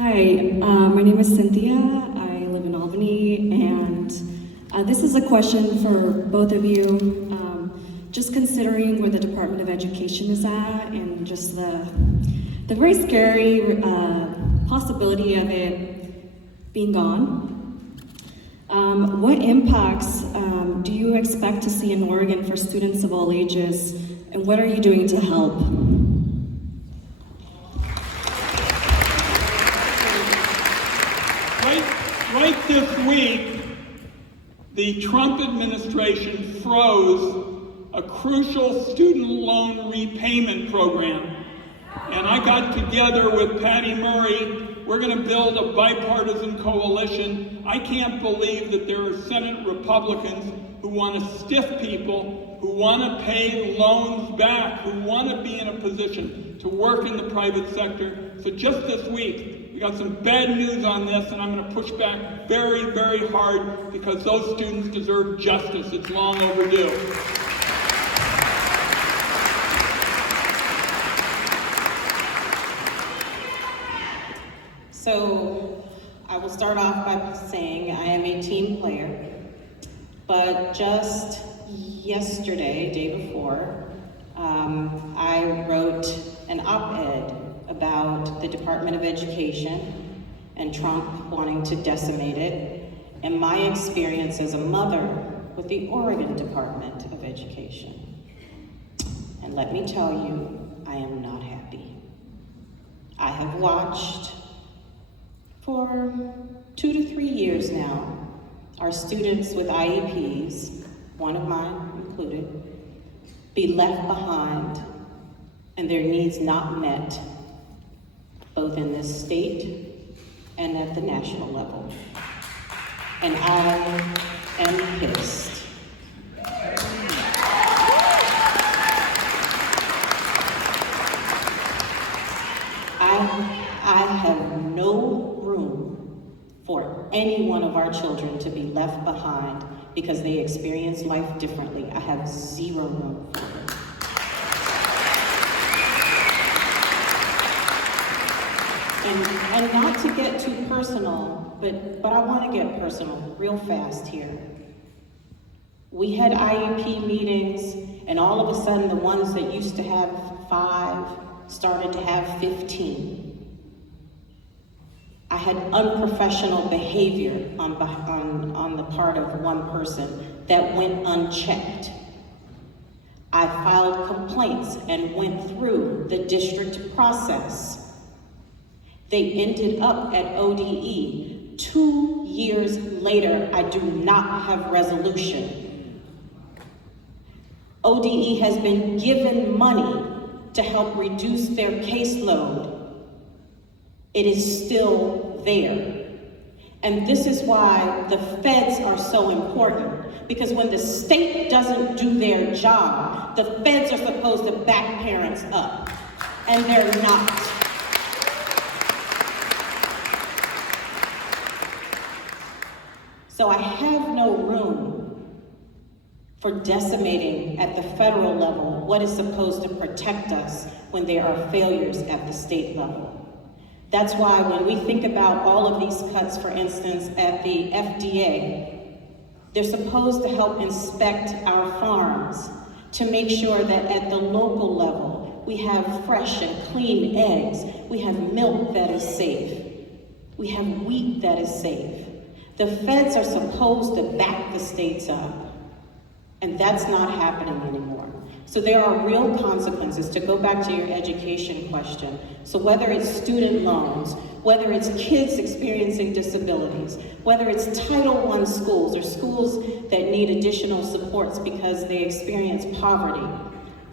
Hi, my name is Cynthia. I live in Albany, and this is a question for both of you. Just considering where the Department of Education is at, and just the very scary possibility of it being gone. What impacts do you expect to see in Oregon for students of all ages, and what are you doing to help? Right this week, the Trump administration froze a crucial student loan repayment program. And I got together with Patty Murray. We're going to build a bipartisan coalition. I can't believe that there are Senate Republicans who want to stiff people, who want to pay loans back, who want to be in a position to work in the private sector. So just this week, we got some bad news on this, and I'm going to push back very, very hard because those students deserve justice. It's long overdue. So I will start off by saying I am a team player, but just yesterday, day before, I wrote an op-ed about the Department of Education and Trump wanting to decimate it, and my experience as a mother with the Oregon Department of Education. And let me tell you, I am not happy. I have watched for 2 to 3 years now our students with IEPs, one of mine included, be left behind and their needs not met, both in this state and at the national level. And I am pissed. I have no room for any one of our children to be left behind because they experience life differently. I have zero room for it. And not to get too personal, but I want to get personal real fast here. We had IEP meetings, and all of a sudden the ones that used to have 5 started to have 15. I had unprofessional behavior on the part of one person that went unchecked. I filed complaints and went through the district process. They ended up at ODE. 2 years later, I do not have resolution. ODE has been given money to help reduce their caseload. It is still there. And this is why the feds are so important, because when the state doesn't do their job, the feds are supposed to back parents up, and they're not. So I have no room for decimating at the federal level what is supposed to protect us when there are failures at the state level. That's why when we think about all of these cuts, for instance, at the FDA, they're supposed to help inspect our farms to make sure that at the local level, we have fresh and clean eggs, we have milk that is safe, we have wheat that is safe. The feds are supposed to back the states up, and that's not happening anymore. So there are real consequences. To go back to your education question, so whether it's student loans, whether it's kids experiencing disabilities, whether it's Title I schools or schools that need additional supports because they experience poverty,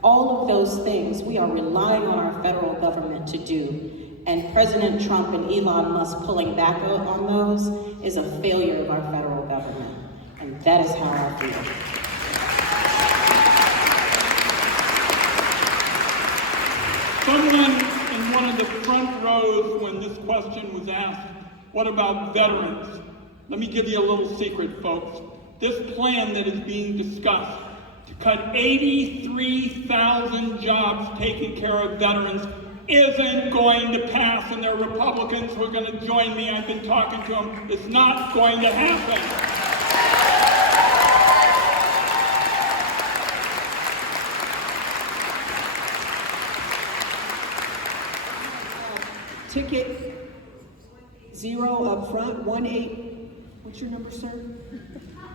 all of those things we are relying on our federal government to do. And President Trump and Elon Musk pulling back on those is a failure of our federal government. And that is how I feel. Someone in one of the front rows when this question was asked, what about veterans? Let me give you a little secret, folks. This plan that is being discussed to cut 83,000 jobs taking care of veterans isn't going to pass, and there are Republicans who are going to join me. I've been talking to them. It's not going to happen. Ticket 0 up front, 18, what's your number, sir?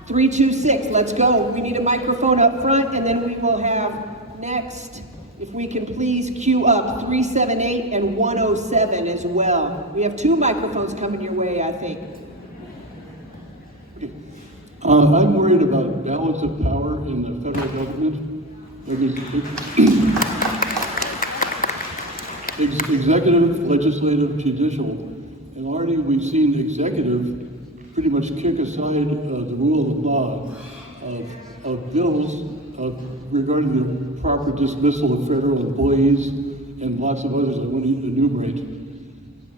326, let's go. We need a microphone up front, and then we will have next, if we can please queue up 378 and 107 as well. We have 2 microphones coming your way, I think. I'm worried about balance of power in the federal government. Executive, legislative, judicial. And already we've seen executive pretty much kick aside the rule of law of bills regarding the proper dismissal of federal employees and lots of others I won't enumerate.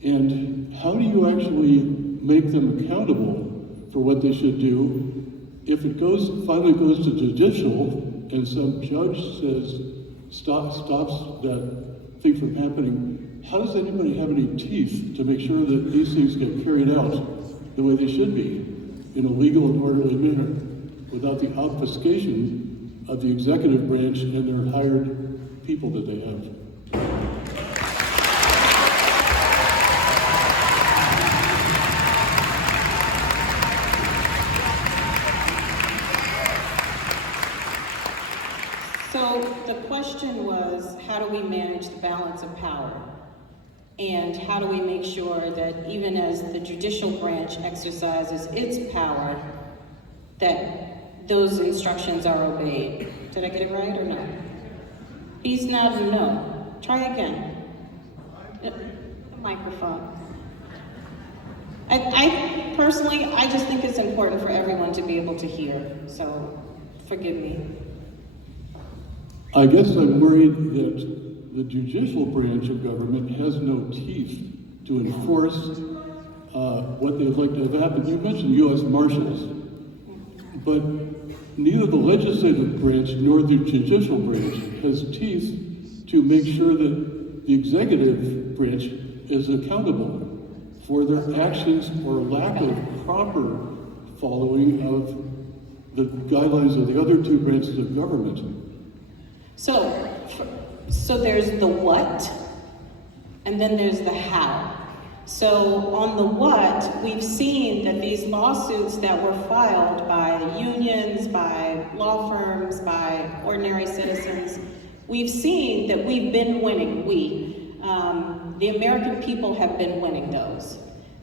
And how do you actually make them accountable for what they should do if it finally goes to judicial and some judge says stops that thing from happening? How does anybody have any teeth to make sure that these things get carried out the way they should be in a legal and orderly manner without the obfuscation of the executive branch and their hired people that they have? So the question was, how do we manage the balance of power? And how do we make sure that even as the judicial branch exercises its power, that those instructions are obeyed? Did I get it right or not? He's nodding no. Try again. The microphone. I personally, I just think it's important for everyone to be able to hear, so forgive me. I guess I'm worried that the judicial branch of government has no teeth to enforce what they'd like to have happen. You mentioned U.S. Marshals, but neither the legislative branch nor the judicial branch has teeth to make sure that the executive branch is accountable for their actions or lack of proper following of the guidelines of the other 2 branches of government. So there's the what, and then there's the how. So on the what, we've seen that these lawsuits that were filed by unions, by law firms, by ordinary citizens, we've seen that we've been winning. The American people have been winning those.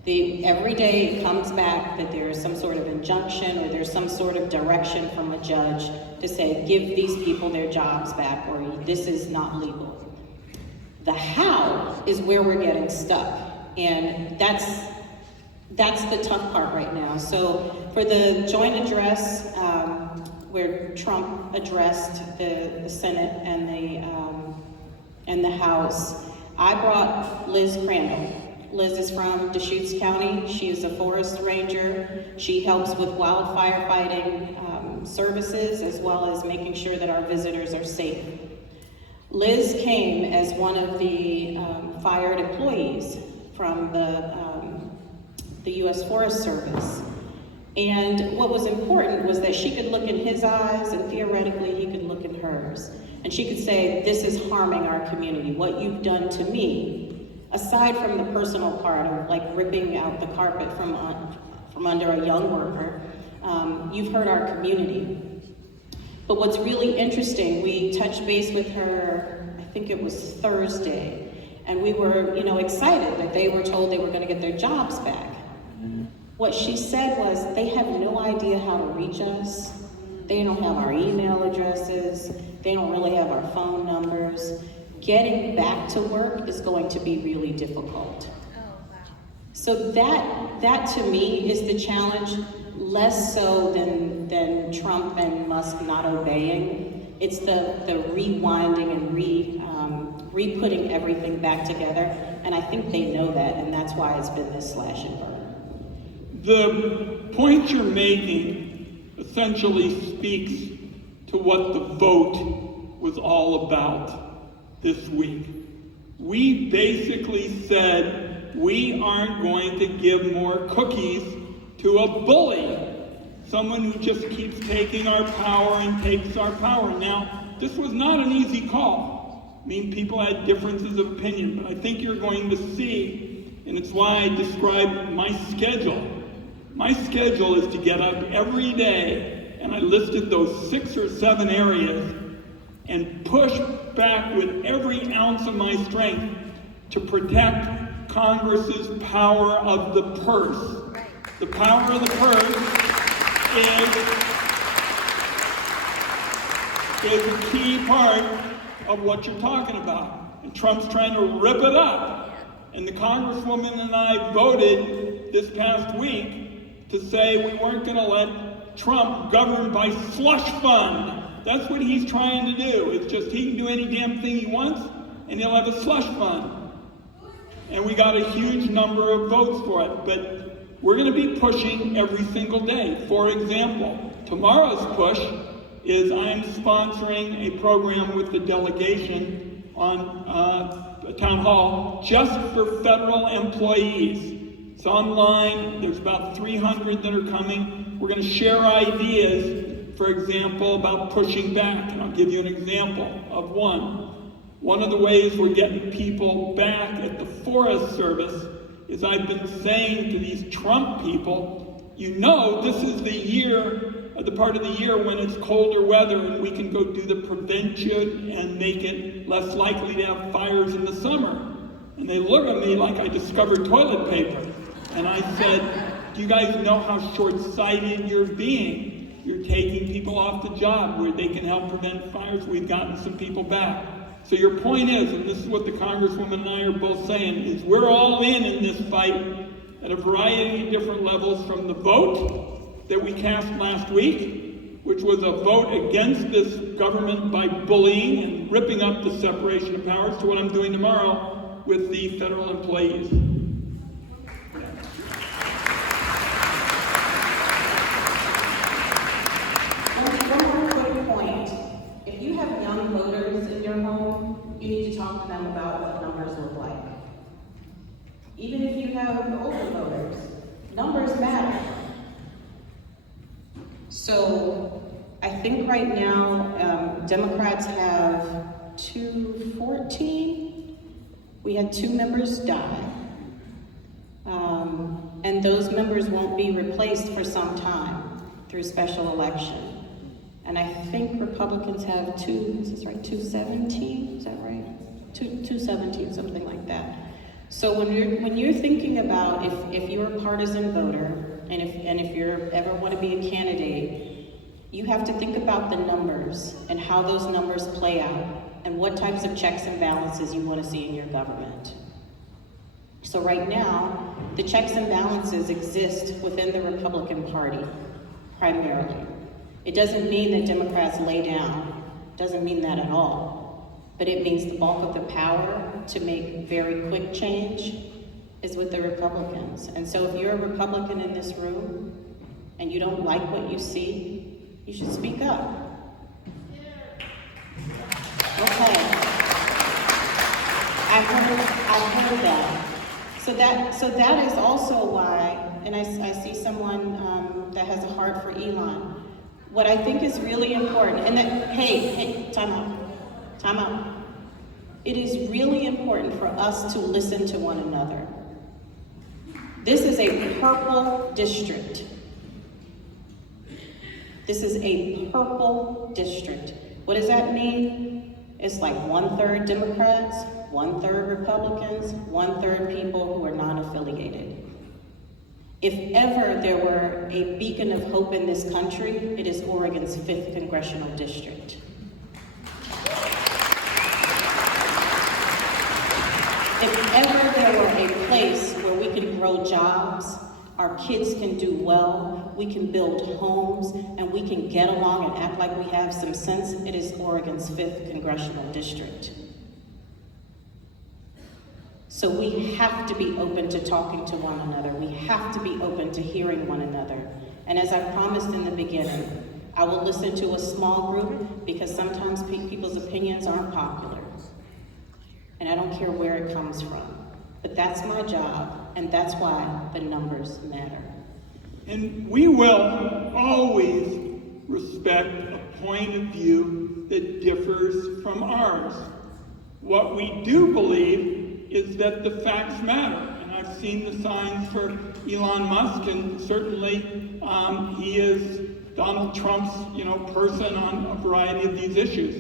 Every day it comes back that there's some sort of injunction or there's some sort of direction from a judge to say, give these people their jobs back, or this is not legal. The how is where we're getting stuck, and that's the tough part right now. So for the joint address, where Trump addressed the Senate and the House, I brought Liz Crandall. Liz is from Deschutes County. She is a forest ranger. She helps with wildfire fighting services, as well as making sure that our visitors are safe. Liz came as one of the fired employees from the U.S. Forest Service. And what was important was that she could look in his eyes, and theoretically he could look in hers. And she could say, this is harming our community. What you've done to me, aside from the personal part of like ripping out the carpet from under a young worker, you've hurt our community. But what's really interesting, we touched base with her, I think it was Thursday, and we were, excited that they were told they were going to get their jobs back. What she said was, they have no idea how to reach us. They don't have our email addresses. They don't really have our phone numbers. Getting back to work is going to be really difficult. Oh, wow. So that to me is the challenge, less so than Trump and Musk not obeying. It's the rewinding and re-putting everything back together. And I think they know that, and that's why it's been this slash and burn. The point you're making essentially speaks to what the vote was all about this week. we basically said we aren't going to give more cookies to a bully, someone who just keeps taking our power and takes our power. Now, this was not an easy call. I mean, people had differences of opinion, but I think you're going to see, and it's why I described my schedule. My schedule is to get up every day, and I listed those 6 or 7 areas, and push back with every ounce of my strength to protect Congress's power of the purse. The power of the purse is a key part of what you're talking about. And Trump's trying to rip it up. And the Congresswoman and I voted this past week to say we weren't going to let Trump govern by slush fund. That's what he's trying to do. It's just he can do any damn thing he wants, and he'll have a slush fund. And we got a huge number of votes for it. But we're going to be pushing every single day. For example, tomorrow's push is I am sponsoring a program with the delegation on Town Hall just for federal employees. It's online. There's about 300 that are coming. We're going to share ideas, for example, about pushing back. And I'll give you an example of one. One of the ways we're getting people back at the Forest Service is I've been saying to these Trump people, you know this is the year, the part of the year when it's colder weather and we can go do the prevention and make it less likely to have fires in the summer. And they look at me like I discovered toilet paper. And I said, do you guys know how short-sighted you're being? You're taking people off the job where they can help prevent fires. We've gotten some people back. So your point is, and this is what the Congresswoman and I are both saying, is we're all in this fight at a variety of different levels, from the vote that we cast last week, which was a vote against this government by bullying and ripping up the separation of powers, to what I'm doing tomorrow with the federal employees. You need to talk to them about what numbers look like. Even if you have older voters, numbers matter. So I think right now Democrats have 214. We had 2 members die. And those members won't be replaced for some time through special election. And I think Republicans have 217, is that right? 217, something like that. So when you're thinking about if you're a partisan voter, and if you ever want to be a candidate, you have to think about the numbers and how those numbers play out and what types of checks and balances you want to see in your government. So right now, the checks and balances exist within the Republican Party, primarily. It doesn't mean that Democrats lay down. It doesn't mean that at all. But it means the bulk of the power to make very quick change is with the Republicans. And so if you're a Republican in this room and you don't like what you see, you should speak up. Okay. I heard that. So that is also why, and I see someone that has a heart for Elon. What I think is really important, and that, hey, time out. It is really important for us to listen to one another. This is a purple district. This is a purple district. What does that mean? It's like 1/3 Democrats, 1/3 Republicans, 1/3 people who are non-affiliated. If ever there were a beacon of hope in this country, it is Oregon's 5th congressional district. If ever there were a place where we can grow jobs, our kids can do well, we can build homes, and we can get along and act like we have some sense, it is Oregon's 5th congressional district. So we have to be open to talking to one another. We have to be open to hearing one another. And as I promised in the beginning, I will listen to a small group because sometimes people's opinions aren't popular. and I don't care where it comes from. But that's my job, and that's why the numbers matter. And we will always respect a point of view that differs from ours. What we do believe is that the facts matter. And I've seen the signs for Elon Musk, and certainly he is Donald Trump's, person on a variety of these issues.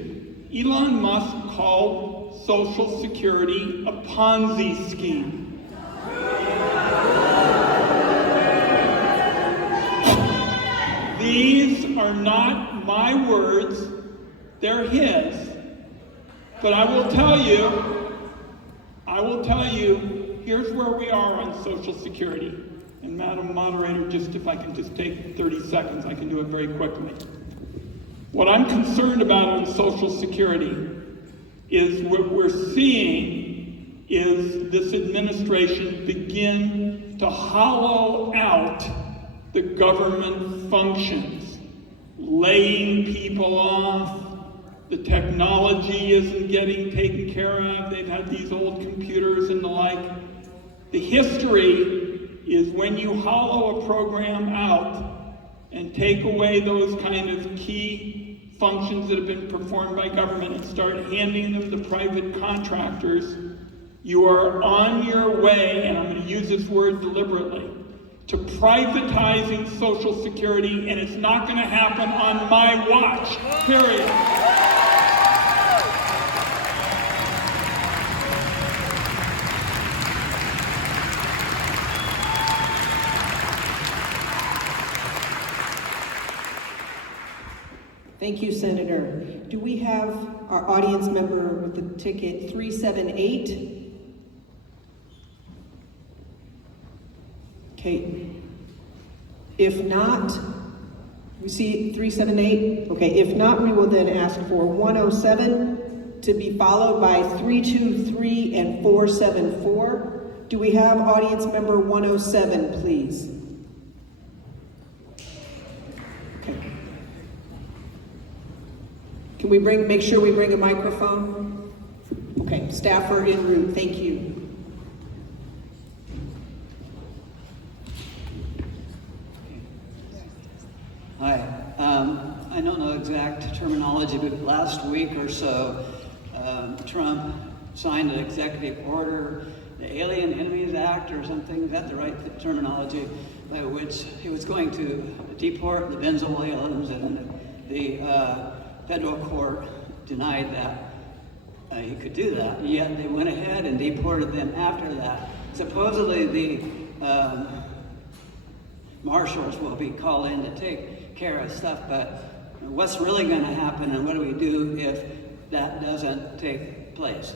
Elon Musk called Social Security a Ponzi scheme. These are not my words, they're his. But I will tell you, here's where we are on Social Security. And Madam Moderator, if I can just take 30 seconds, I can do it very quickly. What I'm concerned about on Social Security is what we're seeing is this administration begin to hollow out the government functions, laying people off. The technology isn't getting taken care of. They've had these old computers and the like. The history is when you hollow a program out and take away those kind of key functions that have been performed by government and start handing them to private contractors, you are on your way, and I'm going to use this word deliberately, to privatizing Social Security, and it's not going to happen on my watch, period. Thank you, Senator. Do we have our audience member with the ticket 378? Okay. If not, we see 378? Okay, if not, we will then ask for 107 to be followed by 323 and 474. Do we have audience member 107, please? Okay. Can we make sure we bring a microphone? Okay, staff are en route, thank you. Hi, I don't know exact terminology, but last week or so, Trump signed an executive order, the Alien Enemies Act or something, is that the right terminology, by which he was going to deport the Venezuelans, and the federal court denied that he could do that, yet they went ahead and deported them after that. Supposedly the marshals will be called in to take care of stuff, but what's really going to happen, and what do we do if that doesn't take place?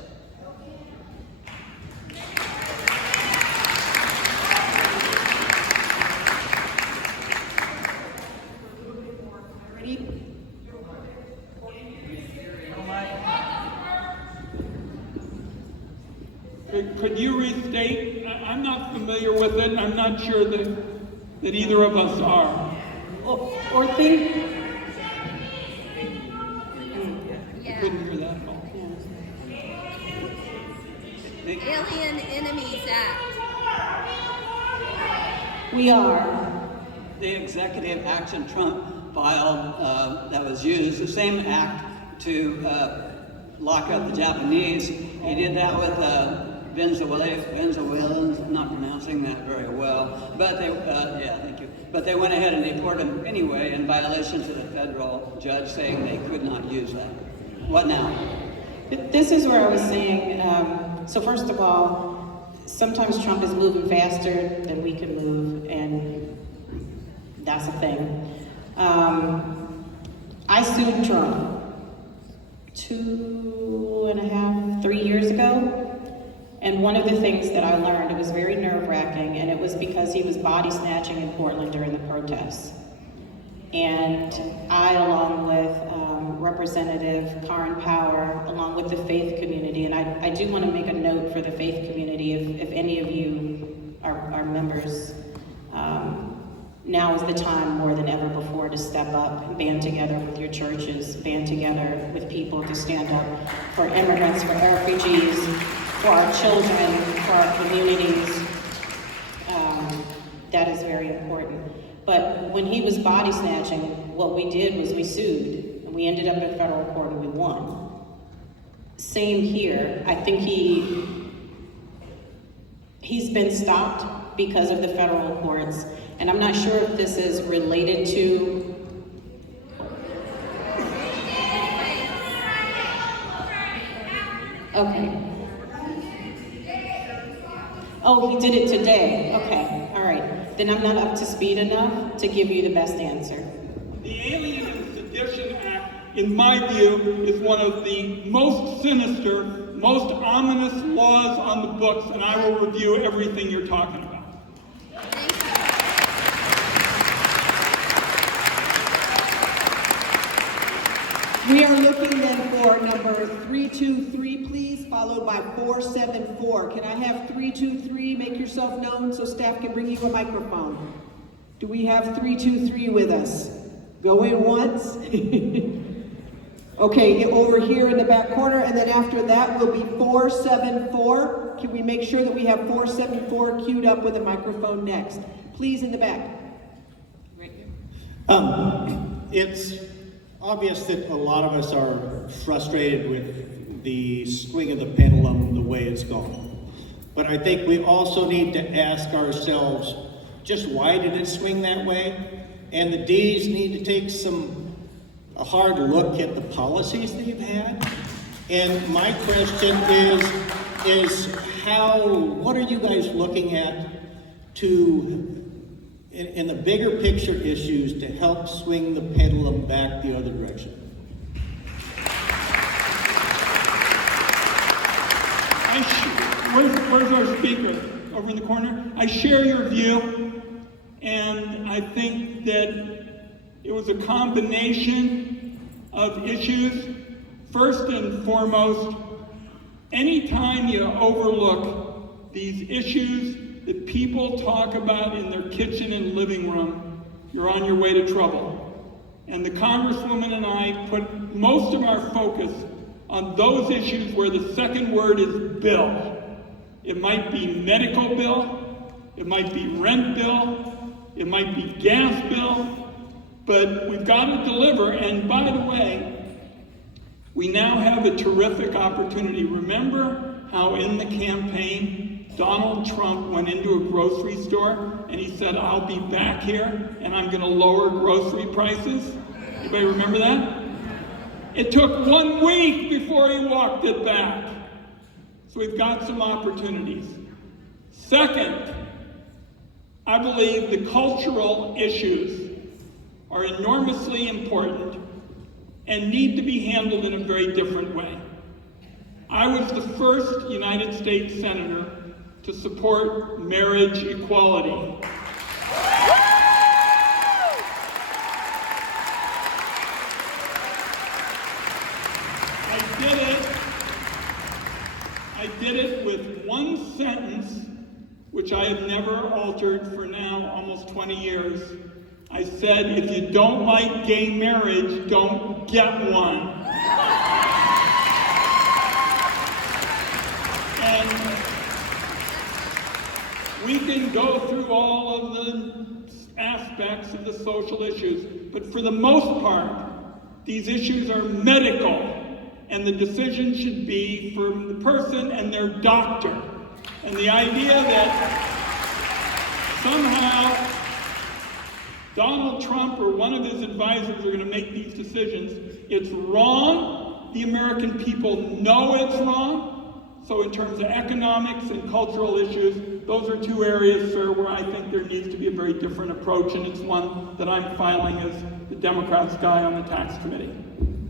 Could you restate? I'm not familiar with it, and I'm not sure that either of us are. Or think. I couldn't hear that at all. Alien Enemies Act. We are. The executive action Trump filed that was used, the same act to lock up the Japanese. He did that with Venezuelans, I'm not pronouncing that very well, but they, thank you. But they went ahead and deported them anyway in violation to the federal judge saying they could not use that. What now? This is where I was saying, so first of all, sometimes Trump is moving faster than we can move, and that's a thing. I sued Trump 2.5, 3 years ago. And one of the things that I learned, it was very nerve-wracking, and it was because he was body snatching in Portland during the protests. And I, along with Representative Karin Power, along with the faith community, and I do want to make a note for the faith community, if any of you are members, Now is the time more than ever before to step up and band together with your churches, band together with people to stand up for immigrants, for refugees, for our children, for our communities. That is very important. But when he was body snatching, what we did was we sued. And we ended up in federal court and we won. Same here. I think he's been stopped because of the federal courts. And I'm not sure if this is related to okay. Oh, he did it today. Okay, all right. Then I'm not up to speed enough to give you the best answer. The Alien and Sedition Act, in my view, is one of the most sinister, most ominous laws on the books, and I will review everything you're talking about. We are looking then for number 323, please, followed by 474. Can I have 323? Make yourself known so staff can bring you a microphone. Do we have 323 with us? Go in once. Okay, over here in the back corner, and then after that will be 474. Can we make sure that we have 474 queued up with a microphone next? Please, in the back. Right here. It's obvious that a lot of us are frustrated with the swing of the pendulum, the way it's going. But I think we also need to ask ourselves, just why did it swing that way? And the D's need to take a hard look at the policies they've had. And my question is what are you guys looking at in the bigger picture issues to help swing the pendulum back the other direction? Where's our speaker? Over in the corner? I share your view, and I think that it was a combination of issues. First and foremost, anytime you overlook these issues that people talk about in their kitchen and living room, you're on your way to trouble. And the Congresswoman and I put most of our focus on those issues where the second word is bill. It might be medical bill, it might be rent bill, it might be gas bill, but we've got to deliver. And by the way, we now have a terrific opportunity. Remember how in the campaign, Donald Trump went into a grocery store and he said, I'll be back here and I'm going to lower grocery prices? Anybody remember that? It took 1 week before he walked it back. So we've got some opportunities. Second, I believe the cultural issues are enormously important and need to be handled in a very different way. I was the first United States Senator to support marriage equality. I did it with one sentence, which I have never altered for now almost 20 years. I said, if you don't like gay marriage, don't get one. And we can go through all of the aspects of the social issues, but for the most part, these issues are medical, and the decision should be for the person and their doctor. And the idea that somehow Donald Trump or one of his advisors are going to make these decisions, it's wrong. The American people know it's wrong. So in terms of economics and cultural issues, those are two areas, sir, where I think there needs to be a very different approach, and it's one that I'm filing as the Democrats' guy on the tax committee.